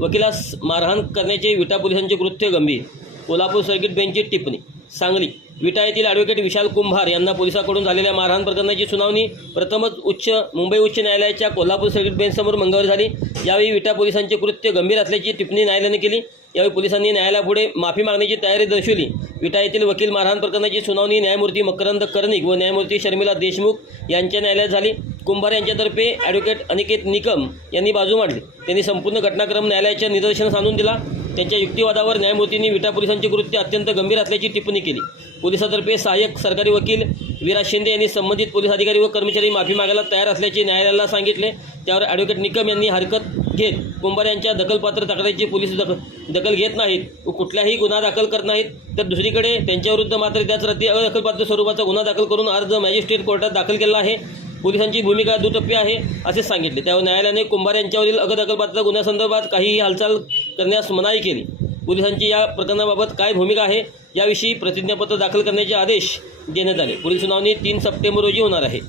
वकिलास मारहाण करण्याचे विटा पोलिसांचे कृत्य गंभीर. कोल्हापूर सर्किट बेंचची टिप्पणी. सांगली. विटा येथील ॲडव्होकेट विशाल कुंभार यांना पोलिसांकडून झालेल्या मारहाण प्रकरणाची सुनावणी प्रथमच मुंबई उच्च न्यायालयाच्या कोल्हापूर सर्किट बेंचसमोर मंगळवारी झाली. यावेळी विटा पोलिसांचे कृत्य गंभीर असल्याची टिप्पणी न्यायालयाने केली. यावेळी पोलिसांनी न्यायालयापुढे माफी मागण्याची तयारी दर्शवली. विटा येथील वकील मारहाण प्रकरणाची सुनावणी न्यायमूर्ती मकरंद कर्णिक व न्यायमूर्ती शर्मिला देशमुख यांच्या न्यायालयात झाली. कुंभार यांच्यातर्फे ॲडव्होकेट अनिकेत निकम यांनी बाजू मांडली. त्यांनी संपूर्ण घटनाक्रम न्यायालयाच्या निदर्शनास आणून दिला. त्यांच्या युक्तिवादावर न्यायमूर्तींनी विटा पोलिसांचे कृत्य अत्यंत गंभीर असल्याची टिप्पणी केली. पोलिसांतर्फे सहाय्यक सरकारी वकील विराज शिंदे यांनी संबंधित पोलीस अधिकारी व कर्मचारी माफी मागायला तयार असल्याचे न्यायालयाला सांगितले. त्यावर ॲडव्होकेट निकम यांनी हरकत घेत कुंभार यांच्या दखलपात्र तक्रारीची पोलीस दखल घेत नाहीत व कुठलाही गुन्हा दाखल करत नाहीत, तर दुसरीकडे त्यांच्याविरुद्ध मात्र त्याच रात्री अदखलपात्र स्वरूपाचा गुन्हा दाखल करून अर्ज मॅजिस्ट्रेट कोर्टात दाखल केला आहे. पोलिसांची भूमिका दुटप्पी आहे असे सांगितले. त्यावर न्यायालयाने कुंभार यांच्यावरील अदखलपात्र गुन्ह्यासंदर्भात काहीही हालचाल करण्यास मनाई केली. पोलिसांची या प्रकरणाबाबत काय भूमिका आहे याविषयी प्रतिज्ञापत्र दाखल करण्याचे आदेश देण्यात आले. पुढील सुनावणी 3 सप्टेंबर रोजी होणार आहे.